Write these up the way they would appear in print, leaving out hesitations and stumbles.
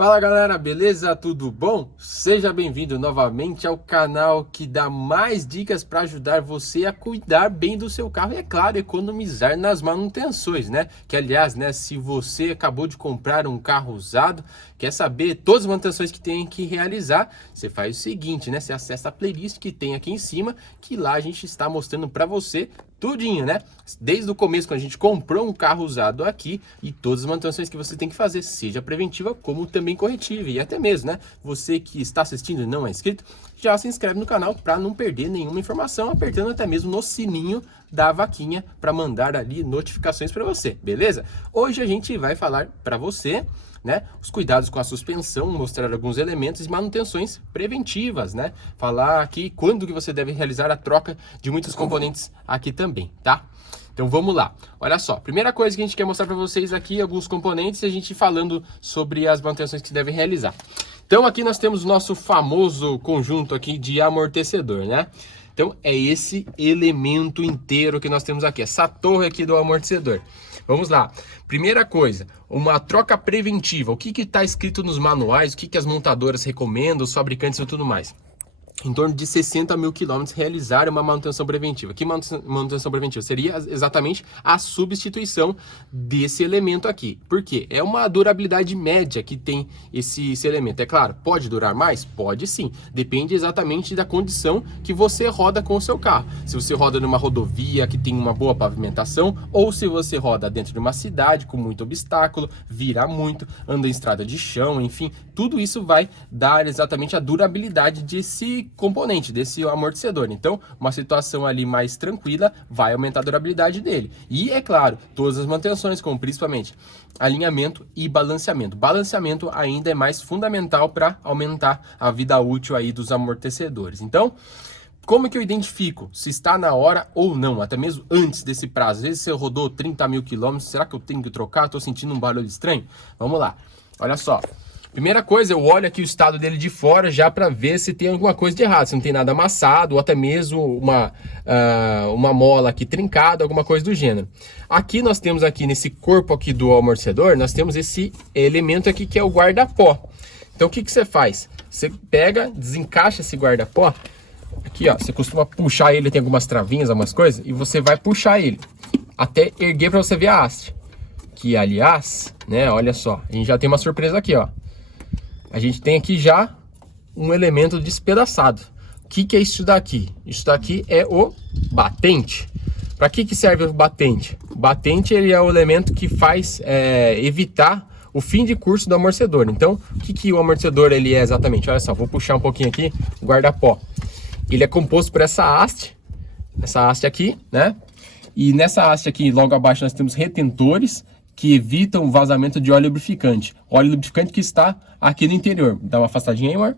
Fala galera, beleza? Tudo bom? Seja bem-vindo novamente ao canal que dá mais dicas para ajudar você a cuidar bem do seu carro e, é claro, economizar nas manutenções, né? Que aliás, né, se você acabou de comprar um carro usado, quer saber todas as manutenções que tem que realizar, você faz o seguinte, né? Você acessa a playlist que tem aqui em cima, que lá a gente está mostrando para você tudinho, né? Desde o começo, quando a gente comprou um carro usado aqui, e todas as manutenções que você tem que fazer, seja preventiva como também corretiva, e até mesmo, né? Você que está assistindo e não é inscrito, já se inscreve no canal para não perder nenhuma informação, apertando até mesmo no sininho da vaquinha para mandar ali notificações para você, beleza? Hoje a gente vai falar para você, né, os cuidados com a suspensão, mostrar alguns elementos e manutenções preventivas, né? Falar aqui quando que você deve realizar a troca de muitos componentes aqui também, tá? Então vamos lá. Olha só, primeira coisa que a gente quer mostrar para vocês aqui, alguns componentes, e a gente falando sobre as manutenções que você deve realizar. Então aqui nós temos o nosso famoso conjunto aqui de amortecedor, né? Então é esse elemento inteiro que nós temos aqui, essa torre aqui do amortecedor. Vamos lá. Primeira coisa, uma troca preventiva. O que está escrito nos manuais, o que as montadoras recomendam, os fabricantes e tudo mais? Em torno de 60 mil quilômetros realizar uma manutenção preventiva. Que manutenção preventiva? Seria exatamente a substituição desse elemento aqui. Por quê? É uma durabilidade média que tem esse elemento. É claro, pode durar mais? Pode sim. Depende exatamente da condição que você roda com o seu carro. Se você roda numa rodovia que tem uma boa pavimentação, ou se você roda dentro de uma cidade com muito obstáculo, vira muito, anda em estrada de chão, enfim, tudo isso vai dar exatamente a durabilidade desse componente, desse amortecedor. Então, uma situação ali mais tranquila vai aumentar a durabilidade dele. E, é claro, todas as manutenções, como principalmente alinhamento e balanceamento. Balanceamento ainda é mais fundamental para aumentar a vida útil aí dos amortecedores. Então, como que eu identifico se está na hora ou não, até mesmo antes desse prazo? Às vezes você rodou 30 mil quilômetros, será que eu tenho que trocar? Estou sentindo um barulho estranho? Vamos lá, olha só. Primeira coisa, eu olho aqui o estado dele de fora já para ver se tem alguma coisa de errado, se não tem nada amassado ou até mesmo uma mola aqui trincada, alguma coisa do gênero. Aqui nós temos aqui nesse corpo aqui do amortecedor, nós temos esse elemento aqui que é o guarda-pó. Então o que você faz? Você pega, desencaixa esse guarda-pó, aqui ó, você costuma puxar ele, tem algumas travinhas, algumas coisas, e você vai puxar ele até erguer para você ver a haste. Que aliás, né, olha só, a gente já tem uma surpresa aqui, ó. A gente tem aqui já um elemento despedaçado. O que é isso daqui? Isso daqui é o batente. Para que serve o batente? O batente ele é o elemento que faz evitar o fim de curso do amortecedor. Então, o que o amortecedor ele é exatamente? Olha só, vou puxar um pouquinho aqui o guarda-pó. Ele é composto por essa haste aqui, né? E nessa haste aqui, logo abaixo, nós temos retentores que evitam o vazamento de óleo lubrificante. Óleo lubrificante que está aqui no interior. Dá uma afastadinha aí, amor.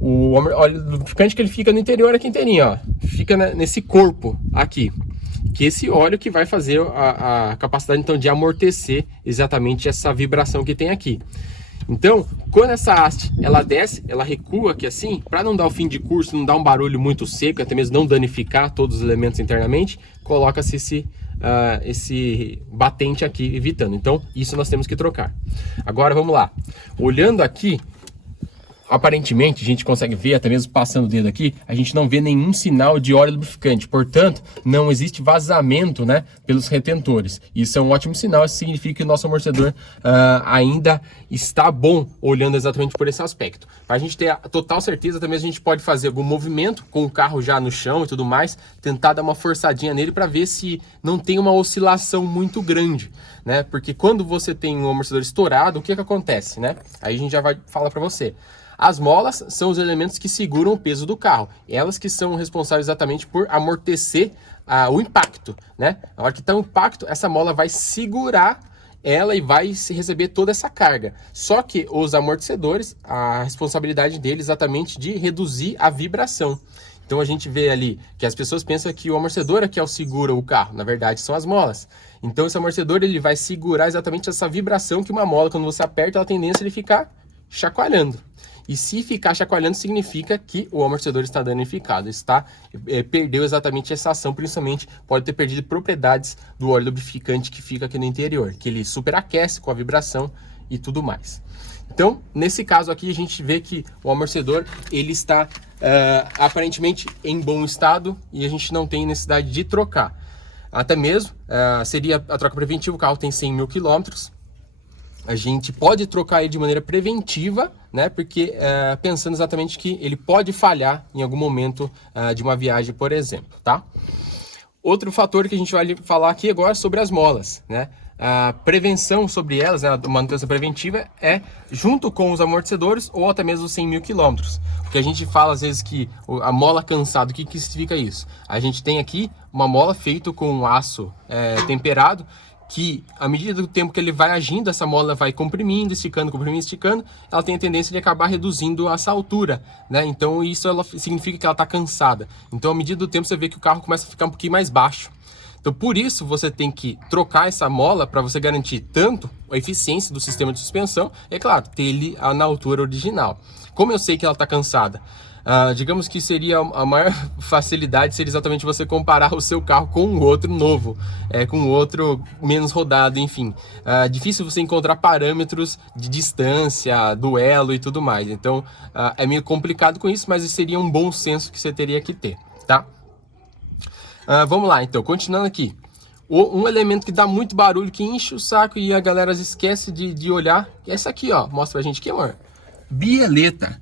O óleo lubrificante que ele fica no interior aqui inteirinho, ó. Fica nesse corpo aqui. Que é esse óleo que vai fazer a capacidade, então, de amortecer exatamente essa vibração que tem aqui. Então, quando essa haste, ela desce, ela recua aqui assim, para não dar o fim de curso, não dar um barulho muito seco, até mesmo não danificar todos os elementos internamente, coloca-se esse batente aqui, evitando. Então, isso nós temos que trocar. Agora, vamos lá. Olhando aqui, aparentemente, a gente consegue ver, até mesmo passando o dedo aqui, a gente não vê nenhum sinal de óleo lubrificante. Portanto, não existe vazamento, né, pelos retentores. Isso é um ótimo sinal, isso significa que o nosso amortecedor ainda está bom, olhando exatamente por esse aspecto. Para a gente ter a total certeza, também a gente pode fazer algum movimento com o carro já no chão e tudo mais, tentar dar uma forçadinha nele para ver se não tem uma oscilação muito grande, né? Porque quando você tem um amortecedor estourado, o que acontece, né? Aí a gente já vai falar para você. As molas são os elementos que seguram o peso do carro. Elas que são responsáveis exatamente por amortecer o impacto, né? Na hora que está o impacto, essa mola vai segurar ela e vai receber toda essa carga. Só que os amortecedores, a responsabilidade deles é exatamente de reduzir a vibração. Então a gente vê ali que as pessoas pensam que o amortecedor é que segura o carro. Na verdade, são as molas. Então esse amortecedor ele vai segurar exatamente essa vibração que uma mola, quando você aperta, ela tem tendência de ficar chacoalhando. E se ficar chacoalhando, significa que o amortecedor está danificado, perdeu exatamente essa ação, principalmente pode ter perdido propriedades do óleo lubrificante que fica aqui no interior, que ele superaquece com a vibração e tudo mais. Então, nesse caso aqui, a gente vê que o amortecedor ele está aparentemente em bom estado e a gente não tem necessidade de trocar. Até mesmo seria a troca preventiva, o carro tem 100 mil quilômetros. A gente pode trocar ele de maneira preventiva, né? Porque pensando exatamente que ele pode falhar em algum momento de uma viagem, por exemplo, tá? Outro fator que a gente vai falar aqui agora é sobre as molas, né? A prevenção sobre elas, né, a manutenção preventiva é junto com os amortecedores ou até mesmo os 100 mil quilômetros. Porque a gente fala às vezes que a mola cansada, o que significa isso? A gente tem aqui uma mola feita com aço temperado, que à medida do tempo que ele vai agindo, essa mola vai comprimindo, esticando, comprimindo, esticando, ela tem a tendência de acabar reduzindo essa altura, né? Então isso significa que ela está cansada. Então à medida do tempo você vê que o carro começa a ficar um pouquinho mais baixo. Então por isso você tem que trocar essa mola para você garantir tanto a eficiência do sistema de suspensão, é claro, ter ele na altura original. Como eu sei que ela está cansada? Digamos que seria a maior facilidade seria exatamente você comparar o seu carro com um outro novo, com um outro menos rodado, enfim. Difícil você encontrar parâmetros de distância, duelo e tudo mais. Então é meio complicado com isso, mas seria um bom senso que você teria que ter, tá? Vamos lá, então, continuando aqui. Um elemento que dá muito barulho, que enche o saco e a galera esquece de olhar, é essa aqui, ó. Mostra pra gente aqui, amor. Bieleta.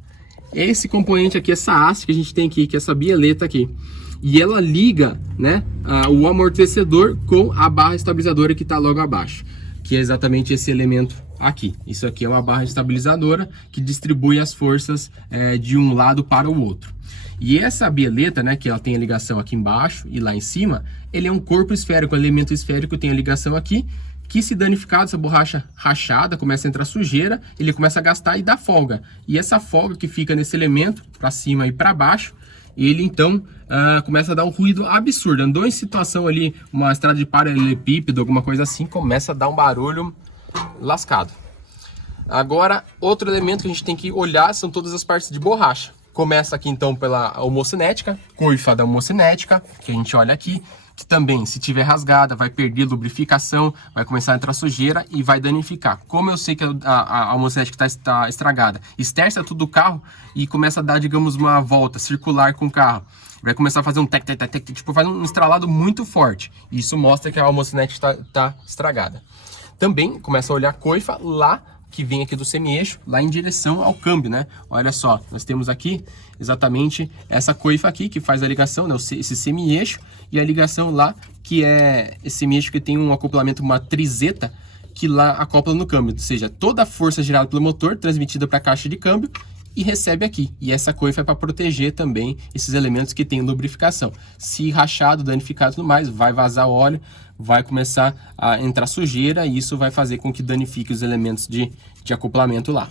Esse componente aqui, essa haste que a gente tem aqui, que é essa bieleta aqui. E ela liga, né, o amortecedor com a barra estabilizadora que está logo abaixo. Que é exatamente esse elemento aqui. Isso aqui é uma barra estabilizadora que distribui as forças de um lado para o outro. E essa bieleta, né, que ela tem a ligação aqui embaixo e lá em cima, ele é um corpo esférico, um elemento esférico, tem a ligação aqui, que se danificar essa borracha rachada, começa a entrar sujeira, ele começa a gastar e dá folga. E essa folga que fica nesse elemento, para cima e para baixo, ele então começa a dar um ruído absurdo. Andou em situação ali, uma estrada de paralelepípedo, alguma coisa assim, começa a dar um barulho lascado. Agora, outro elemento que a gente tem que olhar são todas as partes de borracha. Começa aqui então pela homocinética, coifa da homocinética, que a gente olha aqui, que também, se tiver rasgada, vai perder lubrificação, vai começar a entrar sujeira e vai danificar. Como eu sei que a homocinética está estragada, esterça tudo do carro e começa a dar, digamos, uma volta circular com o carro. Vai começar a fazer um tec, tec, tec, tec, tipo, faz um estralado muito forte. Isso mostra que a homocinética está estragada. Também começa a olhar a coifa lá, que vem aqui do semi-eixo, lá em direção ao câmbio, né? Olha só, nós temos aqui exatamente essa coifa aqui, que faz a ligação, né? Esse semi-eixo, e a ligação lá, que é esse semi-eixo que tem um acoplamento, uma trizeta, que lá acopla no câmbio, ou seja, toda a força gerada pelo motor, transmitida para a caixa de câmbio, e recebe aqui. E essa coifa é para proteger também esses elementos que têm lubrificação. Se rachado, danificado e tudo mais, vai vazar óleo, vai começar a entrar sujeira e isso vai fazer com que danifique os elementos de acoplamento lá.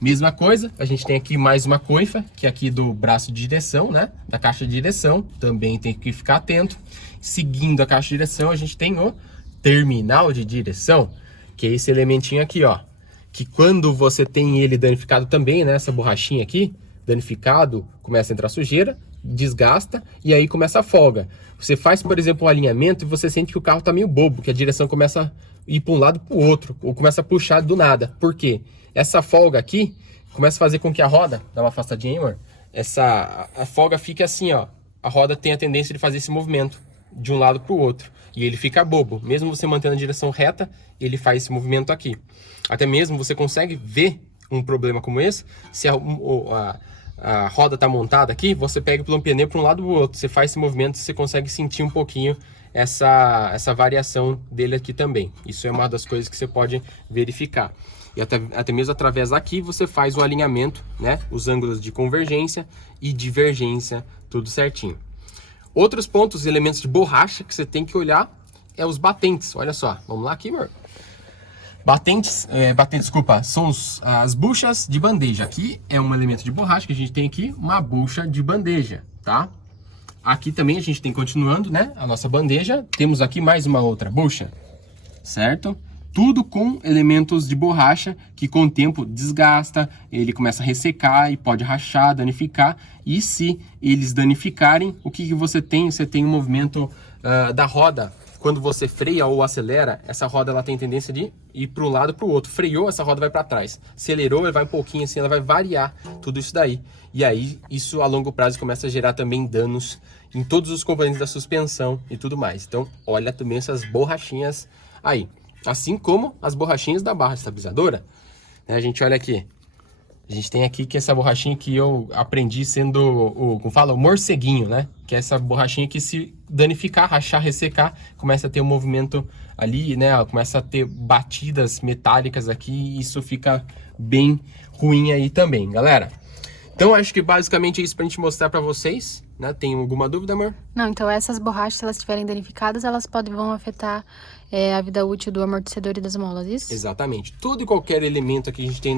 Mesma coisa, a gente tem aqui mais uma coifa, que é aqui do braço de direção, né? Da caixa de direção, também tem que ficar atento. Seguindo a caixa de direção, a gente tem o terminal de direção, que é esse elementinho aqui, ó. Que quando você tem ele danificado também, né? Essa borrachinha aqui, danificado, começa a entrar sujeira, desgasta e aí começa a folga. Você faz, por exemplo, um alinhamento e você sente que o carro tá meio bobo, que a direção começa a ir para um lado para o outro, ou começa a puxar do nada. Por quê? Essa folga aqui começa a fazer com que a roda, dá uma afastadinha aí, amor, a folga fica assim, ó. A roda tem a tendência de fazer esse movimento de um lado para o outro e ele fica bobo. Mesmo você mantendo a direção reta, ele faz esse movimento aqui. Até mesmo você consegue ver um problema como esse, se a roda está montada aqui, você pega pelo pneu para um lado ou outro, você faz esse movimento, você consegue sentir um pouquinho essa variação dele aqui também. Isso é uma das coisas que você pode verificar. E até mesmo através daqui você faz o alinhamento, né? Os ângulos de convergência e divergência, tudo certinho. Outros pontos, elementos de borracha que você tem que olhar os batentes. Olha só, vamos lá aqui, amor. Desculpa, são as buchas de bandeja. Aqui é um elemento de borracha que a gente tem aqui, uma bucha de bandeja, tá? Aqui também a gente tem, continuando, né, a nossa bandeja, temos aqui mais uma outra bucha, certo? Tudo com elementos de borracha que com o tempo desgasta, ele começa a ressecar e pode rachar, danificar. E se eles danificarem, o que você tem? Você tem um movimento da roda quando você freia ou acelera, essa roda ela tem tendência de ir para um lado para o outro. Freou, essa roda vai para trás. Acelerou, ele vai um pouquinho assim, ela vai variar tudo isso daí. E aí, isso a longo prazo começa a gerar também danos em todos os componentes da suspensão e tudo mais. Então, olha também essas borrachinhas aí. Assim como as borrachinhas da barra estabilizadora. A gente olha aqui. A gente tem aqui que essa borrachinha que eu aprendi sendo como fala, o morceguinho, né? Que é essa borrachinha que se danificar, rachar, ressecar, começa a ter um movimento ali, né? Ela começa a ter batidas metálicas aqui e isso fica bem ruim aí também, galera. Então, acho que basicamente é isso pra gente mostrar pra vocês, né? Tem alguma dúvida, amor? Não, então essas borrachas, se elas estiverem danificadas, elas vão afetar a vida útil do amortecedor e das molas, isso? Exatamente. Todo e qualquer elemento que a gente tem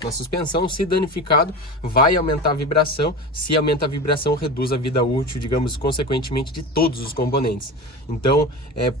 na suspensão, se danificado, vai aumentar a vibração. Se aumenta a vibração, reduz a vida útil, digamos, consequentemente, de todos os componentes. Então,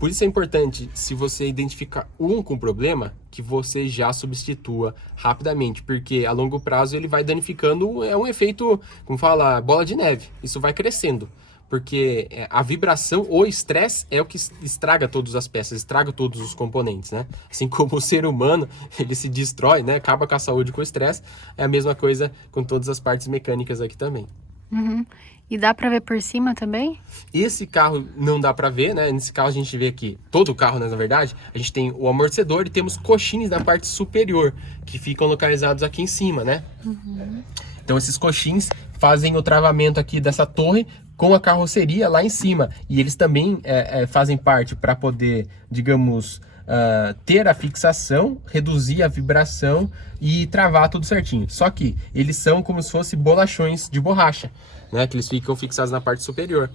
por isso é importante, se você identificar um com problema, que você já substitua rapidamente, porque a longo prazo ele vai danificando, é um efeito, como fala, bola de neve. Isso vai crescendo. Porque a vibração, o estresse é o que estraga todas as peças, estraga todos os componentes, né? Assim como o ser humano, ele se destrói, né? Acaba com a saúde com o estresse, é a mesma coisa com todas as partes mecânicas aqui também. Uhum. E dá pra ver por cima também? Esse carro não dá pra ver, né? Nesse carro a gente vê aqui, todo o carro, né, na verdade, a gente tem o amortecedor e temos coxins na parte superior, que ficam localizados aqui em cima, né? Uhum. Então esses coxins fazem o travamento aqui dessa torre com a carroceria lá em cima. E eles também fazem parte para poder, digamos, ter a fixação, reduzir a vibração e travar tudo certinho. Só que eles são como se fossem bolachões de borracha, né? Que eles ficam fixados na parte superior.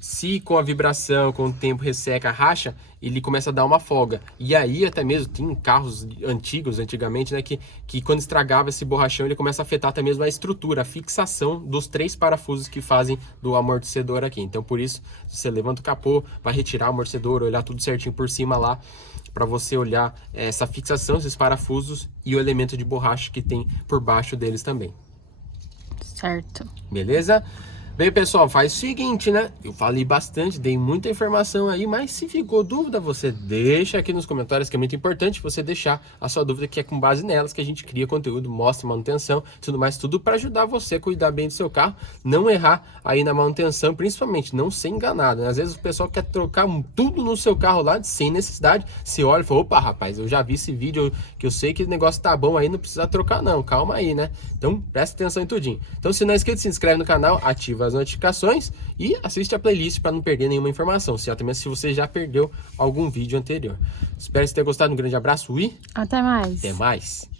Se com a vibração, com o tempo resseca, racha, ele começa a dar uma folga. E aí até mesmo tem carros antigamente, né, que quando estragava esse borrachão, ele começa a afetar até mesmo a estrutura, a fixação dos 3 parafusos que fazem do amortecedor aqui. Então por isso, você levanta o capô, vai retirar o amortecedor, olhar tudo certinho por cima lá, para você olhar essa fixação, esses parafusos e o elemento de borracha que tem por baixo deles também. Certo. Beleza? Bem, pessoal, faz o seguinte, né? Eu falei bastante, dei muita informação aí, mas se ficou dúvida, você deixa aqui nos comentários, que é muito importante você deixar a sua dúvida, que é com base nelas que a gente cria conteúdo, mostra manutenção, tudo mais, tudo para ajudar você a cuidar bem do seu carro, não errar aí na manutenção, principalmente não ser enganado, né? Às vezes o pessoal quer trocar tudo no seu carro lá, sem necessidade, você olha e fala, opa, rapaz, eu já vi esse vídeo, que eu sei que o negócio tá bom aí, não precisa trocar não, calma aí, né? Então, presta atenção em tudinho. Então, se não é inscrito, se inscreve no canal, ativa as notificações e assiste a playlist para não perder nenhuma informação, até mesmo se você já perdeu algum vídeo anterior. Espero que você tenha gostado, um grande abraço e Até mais. até mais!